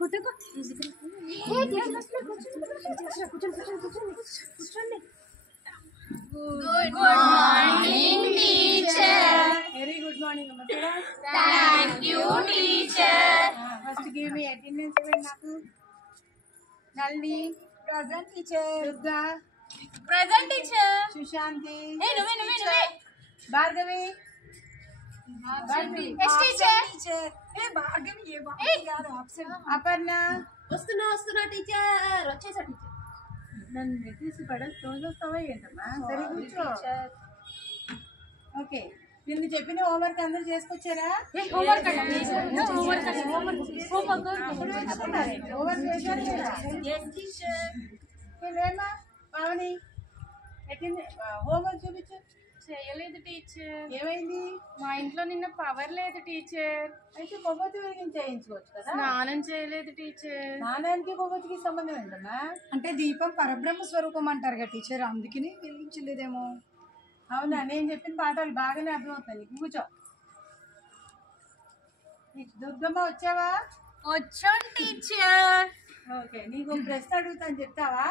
కూర్చోండి. Good morning, teacher. Very good morning, Amma. Thank you, teacher. First give me attendance even naku. Nalini. Present, teacher. Durga. Present, teacher. Sushanti. Hey, no. Bhargavi. Yes, teacher. Hey, Bhargavi, ye Bhargavi yaad absent. Aparna. వస్తున్నా teacher. వచ్చేసా teacher. నన్ను నెట్టేసి రోజు వస్తావా ఏంటమ్మా? సరే కూర్చో. Okay, నిన్ను చెప్పిన హోంవర్క్ అందరూ చేసుకొచ్చారా? హోంవర్క్ చేశారు కదా? నువ్వేమా పావని హోంవర్క్ చూపించు. చేయలేదు టీచర్. ఏమైంది? మా ఇంట్లో నిన్న పవర్ లేదు టీచర్. అయితే కొవ్వొత్తి వెలిగించి చేయించుకోవచ్చు కదా. స్నానం చేయలేదు టీచర్. స్నానానికి కొవ్వొత్తికి సంబంధం ఏంటమ్మా? అంటే దీపం పరబ్రహ్మ స్వరూపం అంటారు కదా టీచర్, అందుకని వెలిగించలేదేమో. అవునా? నేను చెప్పిన పాఠాలు బాగానే అర్థమవుతాయి. నీకు కూర్చో. దుర్గమ్మ వచ్చావా? వచ్చాను టీచర్. ఓకే, నీకు ప్రశ్న అడుగుతాను, చెప్తావా?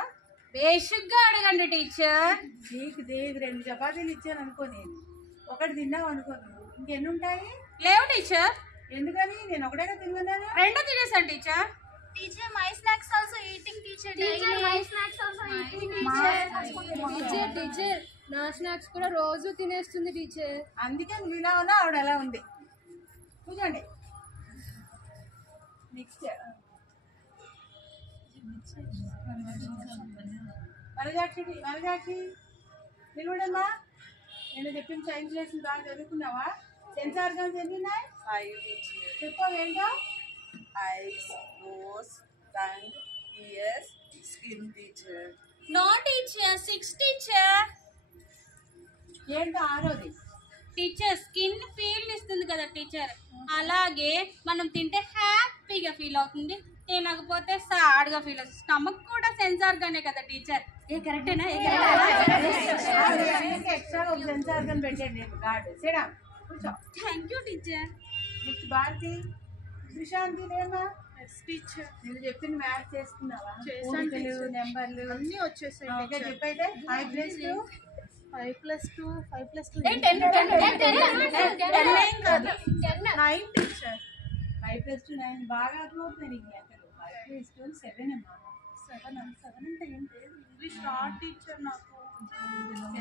బేసిక్ గా అడగండి టీచర్. నీకు 2 చపాతీలు ఇచ్చాను అనుకో, నేను ఒకటి తిన్నావు అనుకో, ఇంకెన్ని ఉంటాయి? లేవు టీచర్. ఎందుకని? నేను ఒకటేగా తిన్నాను. 2 తినేసాను teacher. Teacher, my snacks also eating, teacher. Teacher, Daily. my snacks also eating, teacher. నా స్నాక్స్ కూడా రోజు తినేస్తుంది టీచర్. అందుకే నువ్వు ఇలా ఉన్నా, ఆవిడ అలా ఉంది. కూర్చోండి. నెక్స్ట్ వనజాక్షి నిలబడమ్మా. నేను చెప్పిన సైన్స్ లెసన్ బాగా చదువుకున్నావా? సెన్స్ ఆర్గాన్స్ ఎన్ని ఉన్నాయి? 5 చెప్పు ఏంటో. eyes, nose, tongue, ears, skin, teacher. No teacher. 6 teacher. ఏంటో ఆరోది? టీచర్ స్కిన్ ఫీల్ ఇస్తుంది కదా టీచర్, అలాగే మనం తింటే హ్యాపీగా ఫీల్ అవుతుంది, తినకపోతే సాడ్ గా ఫీల్ అవుతుంది. స్టమక్ కూడా సెన్సార్ గానే కదా టీచర్. ఏ కరెక్టేనా? ఎక్స్ట్రా ఒక సెన్స్ ఆర్గాన్ పెట్టండి గాడ్. సిడా కూర్చో. Thank you teacher. Next Bharathi. Sushanti లేమా? టీచర్ నేను చెప్పిన మ్యాథ్స్ చేసుకున్నావా? చేశాను teacher. నెంబర్లు అన్ని వచ్చేసాయి ఓకే, చెప్పైతే 5+2 5+2 10 కాదు 9 టీచర్. 5+2 9 బాగా అర్థమవుతుంది నీకు లెక్కలు. 5+2 7 అమ్మా. 7 అంటే ఏంటి? ఇంగ్లీష్ రాడ్ టీచర్ నాకు.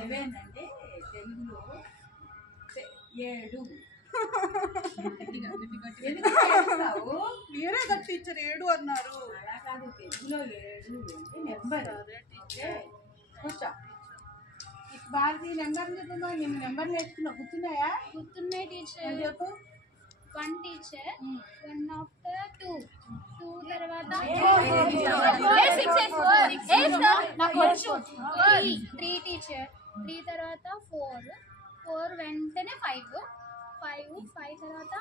7 అంటే తెలుగులో 7. ఎందుకు చేస్తావు? మీరే కదా టీచర్ 7 అన్నారు. అలా కాదు, తెలుగులో 7 అంటే నెంబర్. ఓకే, కూర్చో. భారతి నెంబర్ చెప్పమ్మా. నేను నెంబర్ నేర్చుకున్నావు, గుర్తున్నాయా? గుర్తున్నాయి టీచర్. అని చెప్పు. 1 టీచర్, 1 after 2, 2 తర్వాత 3 టీచర్, 3 తర్వాత 4, 4 వెంటనే 5, 5 తర్వాత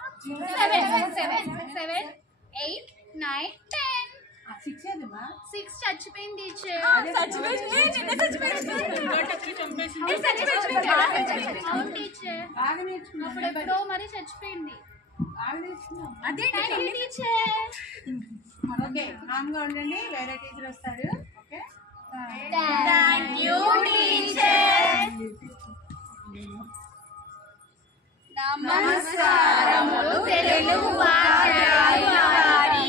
7, 8, 9, 10. 6 ఏదమ్మా? 6 చచ్చిపోయింది టీచర్. అవును టీచర్, బాగా నేర్చుకున్నావు. అప్పుడెప్పుడో మరి చచ్చిపోయింది. బాగా నేర్చుకున్నావు. అదే టీచర్. ఓకే, కామ్గా ఉండండి, వేరే టీచర్ వస్తారు. Okay, thank you teacher. నమస్కారములు తెలుగు ఉపాధ్యాయులారి.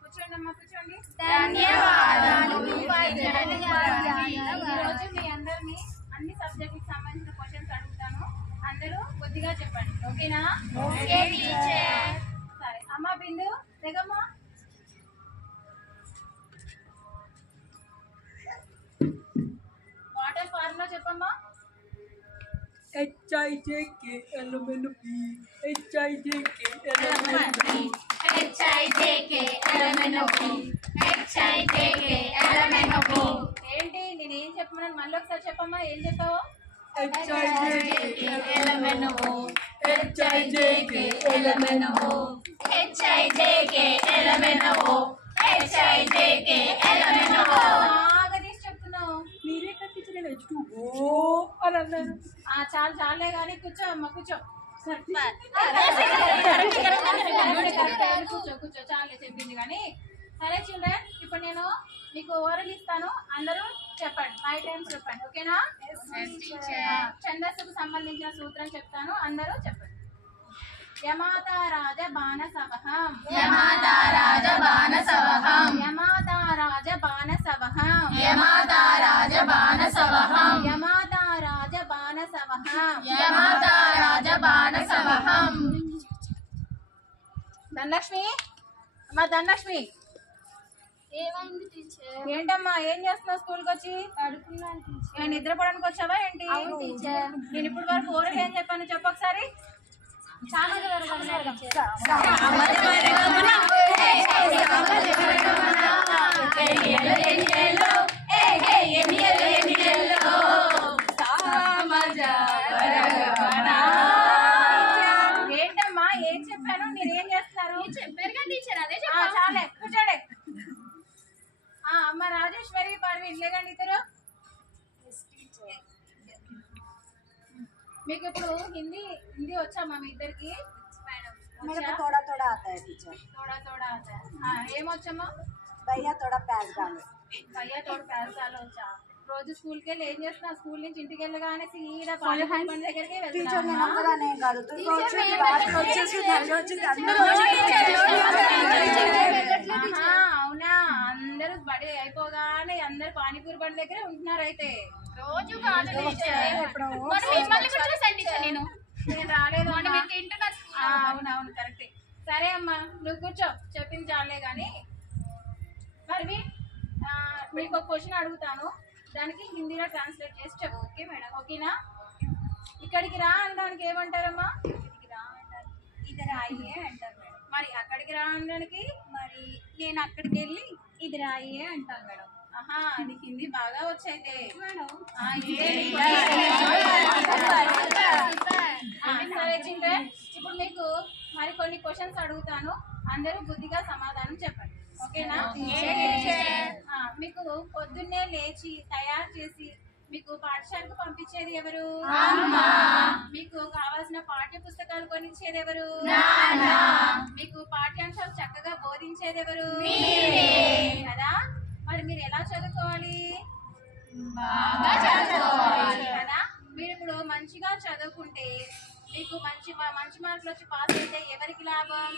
కూర్చోండి అమ్మా, కూర్చోండి. ధన్యవాదాలు. ఈరోజు మీ అందరినీ అన్ని సబ్జెక్ట్కి సంబంధించిన క్వశ్చన్స్ అడుగుతాను. అందరూ కొద్దిగా చెప్పండి, ఓకేనా? Okay teacher. సరే అమ్మా, బిందు తెగమ్మా. వాటర్ ఫార్ములా చెప్పమ్మా. HIJKLMNOP ఏంటి నేనేం చెప్పమన్నాను? మళ్ళీ ఒకసారి చెప్పమ్మా. ఏం చెప్పావు? బాగా తీసి చెప్తున్నావు. మీరే కట్టించిన H2O అని అన్నారు. చాలే కానీ కూర్చో అమ్మా, కూర్చో. కూర్చో కూర్చో చాలే చెప్పింది కానీ. సరే చిల్డ్రన్, ఇప్పుడు నేను మీకు ఓరల్ ఇస్తాను, అందరూ చెప్పండి, 5 times చెప్పండి, ఓకేనా? ఛందస్సుకు సంబంధించిన సూత్రం చెప్తాను, అందరూ చెప్పండి. యమాతారాజ బాణసవహం, యమాతారాజ బాణసవహం, యమాతారాజ బాణసవహం, యమాతారాజ బాణసవహం, యమాతారాజ బాణసవహం, యమాతారాజ బాణసవహం. ధనలక్ష్మి, అమ్మా ధనలక్ష్మి, ఏమైంది టీచర్? ఏంటమ్మా ఏం చేస్తున్నావు స్కూల్కి వచ్చి? పడుకున్నాను టీచర్. నేను నిద్రపోవడానికి వచ్చావా ఏంటి? టీచర్. నేను ఇప్పుడు వరకు ఓరల్ ఏం చెప్పాను చెప్పు ఒకసారి. ఏంటమ్మా ఏం చెప్పాను, మీరు ఏం చేస్తున్నారు? చెప్పారుగా టీచర్, అదే చాలే కూర్చోండి. అమ్మ రాజేశ్వరి, పర్వీన్ లేకండి ఇద్దరు. మీకు ఇప్పుడు హిందీ హిందీ వచ్చామా మీ ఇద్దరికి? मेरे को थोड़ा थोड़ा आता है टीचर. थोड़ा थोड़ा आता है. ఏమొచ్చమ్మా? भैया थोड़ा प्याज डालो. భయ్యా తోడు పేరసాలు వచ్చా. రోజు స్కూల్కి వెళ్ళి ఏం చేస్తున్నా? స్కూల్ నుంచి ఇంటికి వెళ్ళగానే సీదా పాలహాన్ దగ్గరికి టీచర్ నేను వెళ్తున్నా. ఒక్కదానే కాదు, దుర్గా వచ్చింది, రాత్రి వచ్చేసి ధైర్యం వచ్చింది, అందరూ అవునా? అందరూ బడి అయిపోగానే అందరు పానీపూరి బండి దగ్గర ఉంటున్నారు అయితే. రోజు కాదు టీచర్, మిమ్మల్ని కూడా చూసాను టీచర్ నేను. నేను రాలేదు అమ్మా. మీరు తింటున్నారు. అవునవును కరెక్టే. సరే అమ్మా నువ్వు కూర్చో, చెప్పింది చాలే కానీ. మరి మీకు ఒక క్వశ్చన్ అడుగుతాను, దానికి హిందీలో ట్రాన్స్లేట్ చేసి చెప్పు. Okay madam? ఓకేనా? ఇక్కడికి రా అనడానికి ఏమంటారమ్మా? ఇక్కడికి రా అంటారు, ఇది రాయే అంటారు మేడం. మరి అక్కడికి రా అనడానికి? మరి నేను అక్కడికి వెళ్ళి ఇది రాయే అంటాను మేడం. ఆహా, నీకు హిందీ బాగా వచ్చైతే మేడం. సరే చిల్డ్రన్, ఇప్పుడు మీకు మరి కొన్ని క్వశ్చన్స్ అడుగుతాను, అందరూ బుద్ధిగా సమాధానం చెప్పండి, ఓకేనా? మీకు పొద్దున్నే లేచి తయారు చేసి మీకు పాఠశాలకు పంపించేది ఎవరు? మీకు కావాల్సిన పాఠ్య పుస్తకాలు కొనిచ్చేది ఎవరు? మీకు పాఠ్యాంశాలు చక్కగా బోధించేది ఎవరు? కదా. మరి మీరు ఎలా చదువుకోవాలి? కదా. మీరు ఇప్పుడు మంచిగా చదువుకుంటే మీకు మంచి మార్కులు వచ్చి పాస్ అయితే ఎవరికి లాభం?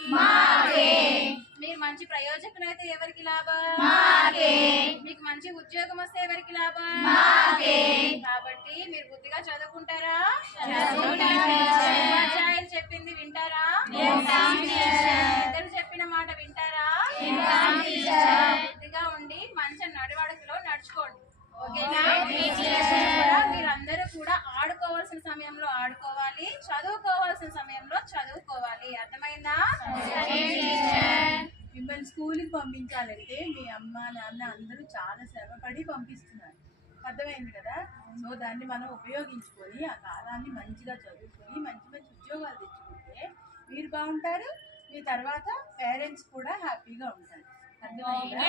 మీరు మంచి ప్రయోజకులు అయితే ఎవరికి లాభం? మీకు మంచి ఉద్యోగం వస్తే ఎవరికి లాభం? కాబట్టి మీరు బుద్ధిగా చదువుకుంటారా? ఉపాధ్యాయులు చెప్పింది వింటారా? ఇద్దరు చెప్పిన మాట వింటారా? బుద్ధిగా ఉండి మంచి నడవడికలో నడుచుకోండి, ఓకేనా? మీరందరూ కూడా ఆడుకోవాల్సిన సమయంలో ఆడుకోవాలి, చదువుకోవాల్సిన సమయంలో చదువుకోవాలి. అర్థమైందా? మిమ్మల్ని స్కూల్కి పంపించాలంటే మీ అమ్మ నాన్న అందరూ చాలా శ్రమపడి పంపిస్తున్నారు, అర్థమైంది కదా. సో దాన్ని మనం ఉపయోగించుకొని ఆ కాలాన్ని మంచిగా చదువుకొని మంచి మంచి ఉద్యోగాలు తెచ్చుకుంటే మీరు బాగుంటారు, మీ తర్వాత పేరెంట్స్ కూడా హ్యాపీగా ఉంటారు. అర్థమైందా?